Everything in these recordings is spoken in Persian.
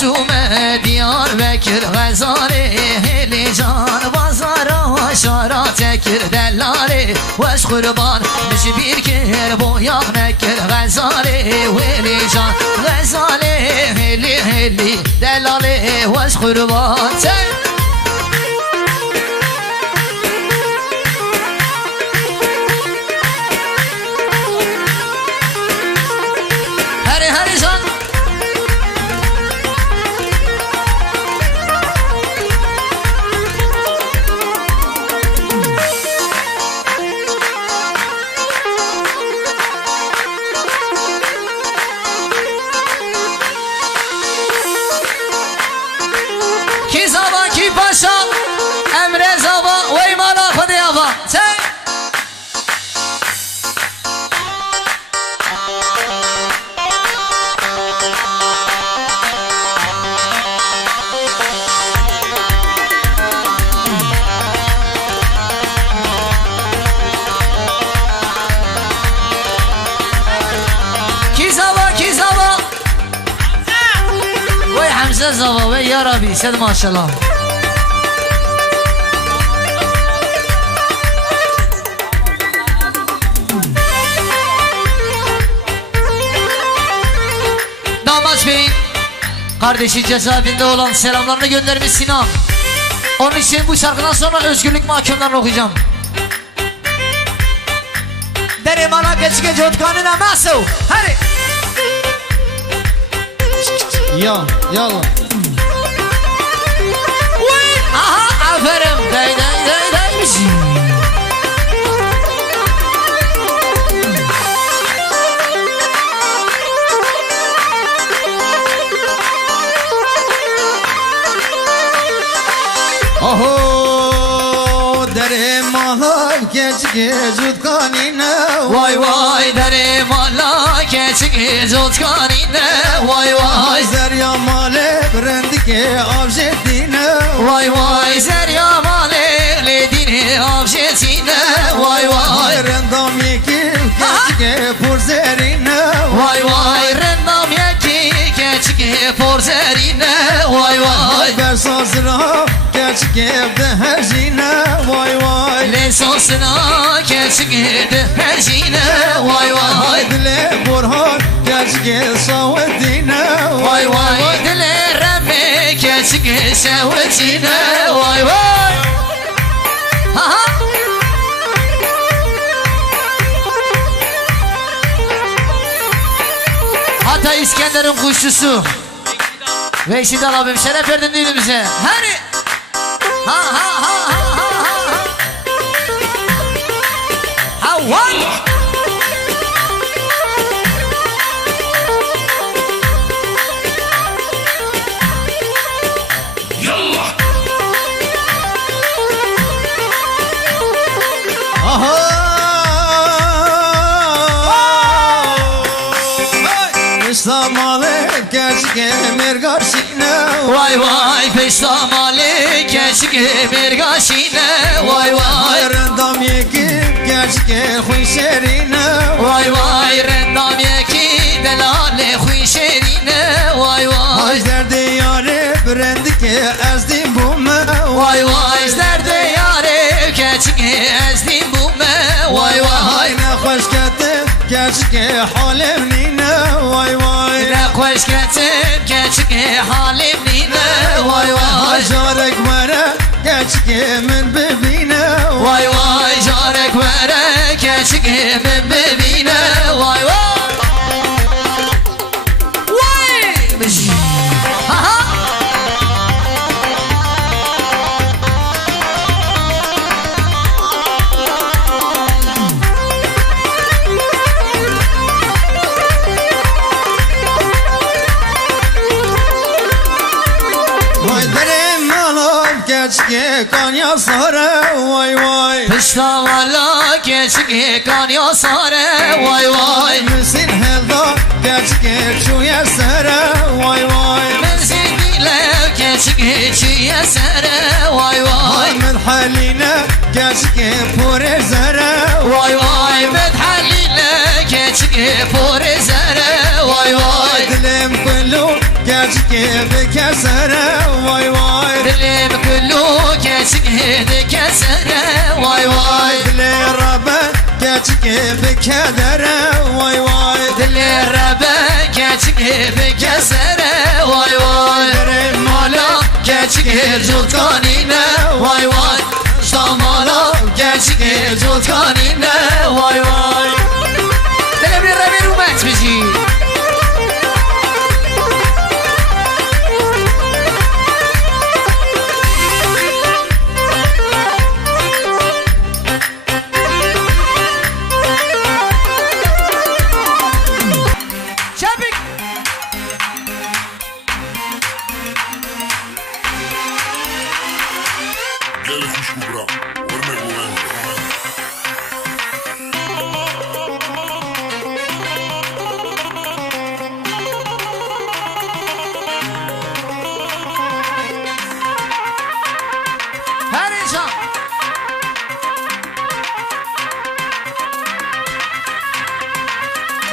شومه دیاربکر غزاره هلی جان بازارا شارا تکر دلاره وش قربان مش بیر کر بویاق نکر غزاره هلی جان غزاله هلی هلی دلاله وش قربان زوا یا ربی صد ماشاءالله Damaç Bey'in kardeşi cezaevinde olan selamlarını göndermiş Sinan. Onun için bu şarkıdan sonra özgürlük mahkumlarını okuyacağım. Dere bana geçke cotkanına masu. Hadi. Ya yallah. Aha aferin. Day day day day. Oho dere mala keçke cutkanine vay vay dere mala keçke cutkanine vay vay zerya male brendike avjetine vay vay zerya male ledine avjetine vay vay rendam yeki keçke purzerine vay vay rendam yeki keçke purzerine vay vay bersazra keçke behejine vay vay lesosuna keçke behejine vay vay dile burhan keçke savedine vay vay dile remme keçke savedine vay vay ha ha Hatta İskender'in kuşçusu Veyşidal abim şeref verdin düğünümüze. Hani ha ha ha ha ha ha ha what Yallah. Aha Peştamale keçke mergaşine vay vay peştamale keçke mergaşine vay vay rendam yekip keçke xuşerine vay vay rendam yeki delale xuşerine vay vay derde yare brendike ezdim bu me vay vay derde yare keçke ezdim bu me vay vay ne hoş getir keçke halemnine vay vay ne hoş getir keçke halemnine vay vay jarek mere keçke min bebine vay vay jarek mere keçke min bebine vay vay vay ha ha keçke kanya sare vay vay Piştavala keçke kanya sare vay vay Müsin helda keçke çuye sere vay vay Menzile keçke çiye sere vay vay Medhaline keçke pure zere vay vay Medhaline keçke pure zere vay vay Dilim kullu keçke beke geçik bekedere vay vay Dili rebe geçik bekesere vay vay Mala geçik culkanine vay vay Şamala geçik culkanine vay vay Dili bir rebe rumet bizi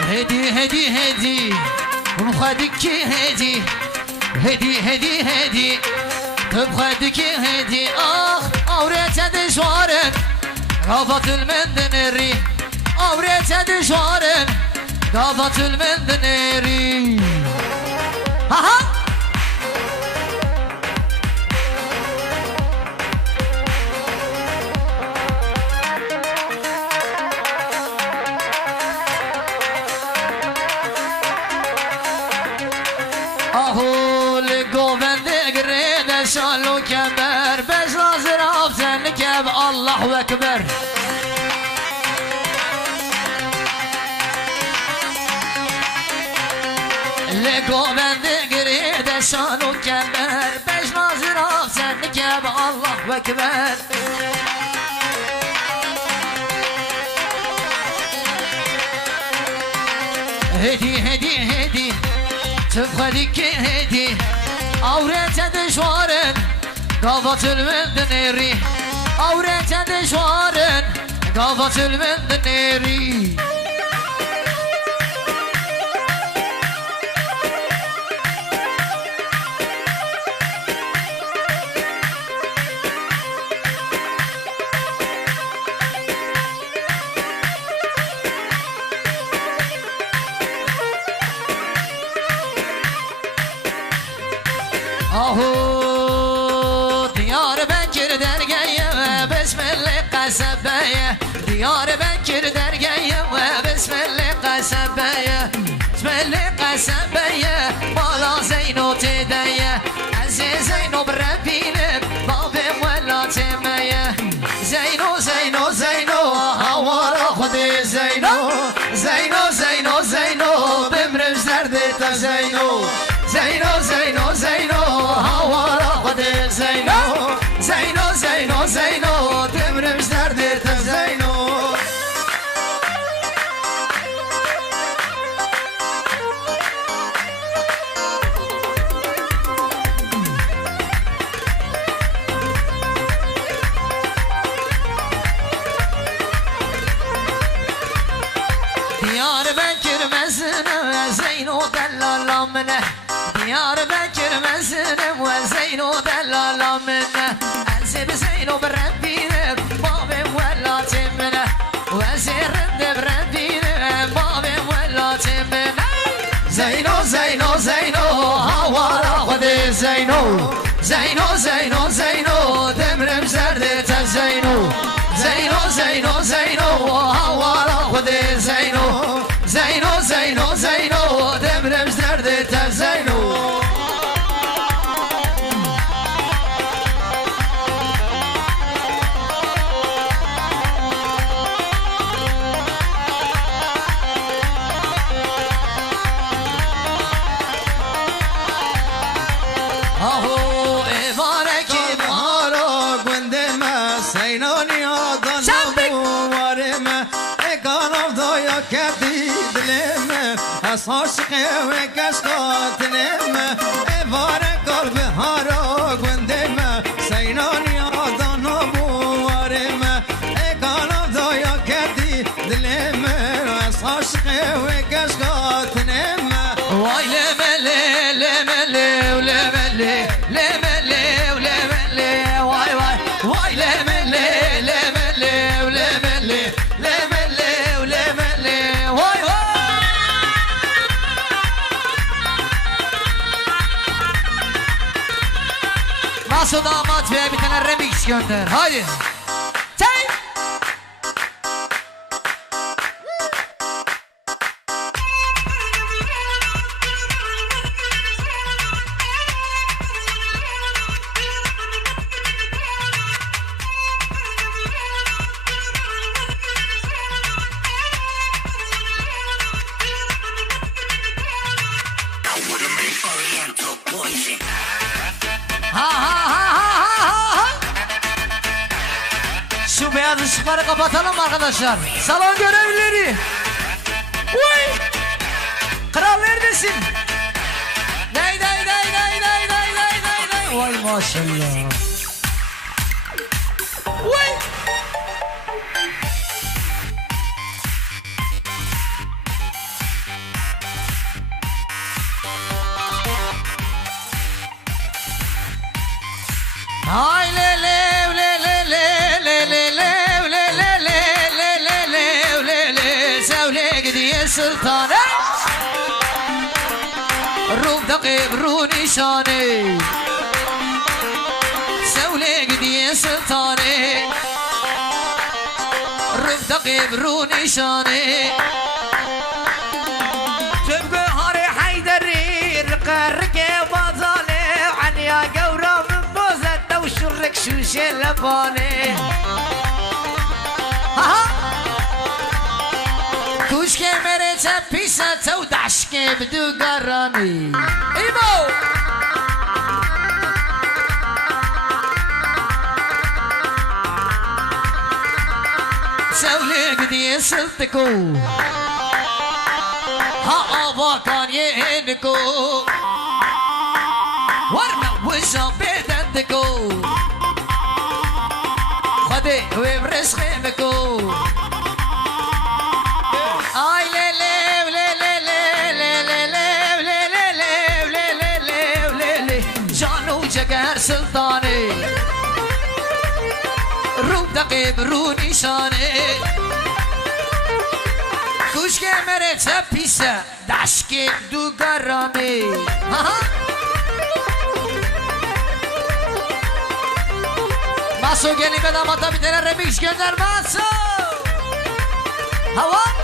هدي هدي هدي ونخدك هدي هدي هدي هدي تبخدك هدي أوريت دشوارن قافت المندنري أوريت دشوارن قافت المندنري ها شالو كبر بس ناظر أفتن كب الله أكبر لقو بند قريد شالو كبر بس ناظر أفتن كب الله أكبر هدي هدي هدي تبخدك هدي أوريت دشوارن قافت المندنيري أوريت دشوارن قافت المندنيري آهو دیار بکر درگیه و بسم الله قصبیه دیار بکر درگیه و بسم الله قصبیه بسم الله قصبیه بالا زینو تدیه عزیز زینو بربینه بابم ولا تمیه زینو زینو زینو هوارا خودی زینو زینو زینو زینو بمرم زرد تا زینو زینو زینو زینو هوارا خود زینو زینو زینو زینو دمرمش در دیت زینو دیار بکر مزنه زینو دلالا منه دیار بکر مزنه و زینو دلالا منه انزب زینو بربینه بابم ولا تمنه و زیرند بربینه بابم ولا تمنه زینو زینو زینو هوارا خود زینو زینو زینو زینو دمرم زرد تا زینو زینو زینو زینو هوارا خود زینو زینو زینو زینو دمرم زرد تا زینو آهو ایوارکی بهارا گندم سینانی آدان بوارم اگانم دایا کردی دلم از عاشقه و کشکاتنم ایوارکار بهارا گندم سینانی آدان بوارم اگانم دایا کردی دلم از عاشقه و کشکاتنم وای لمله لمله ولمله لمله ولمله وای وای وای لمله لمله ولمله لمله Maso damat ve bir tane remix gönder. Hadi. Çay. Şu beyaz ışıkları kapatalım arkadaşlar. Salon görevlileri. Uy! Kral neredesin? Day day day day day day day day day. Vay maşallah. Uy! Hay le le le le le le le le le le le le le le le Sevle gidiyor sultanı Rum'da kibru nişanı Sevle gidiyor sultanı Rum'da kibru nişanı Tıpkı Hari Haydari Rıkarke bazale Anya gavram وشرك شوشي لباني كوشكي مريتا بيسا تودعشكي بدو قراني ايمو سولي قدي سلتكو ها ابا كان يهنكو ورنا وشا بيدندكو خدي ويبرس خيمكو اي لي لي لي لي لي لي لي لي لي لي لي لي جانو جگر سلطاني روب دقيب رو نشاني كوشكي مريتا بيسا داشكي دو قرامي Maso gelin ve damata bir tane remix gönder Maso. Hava.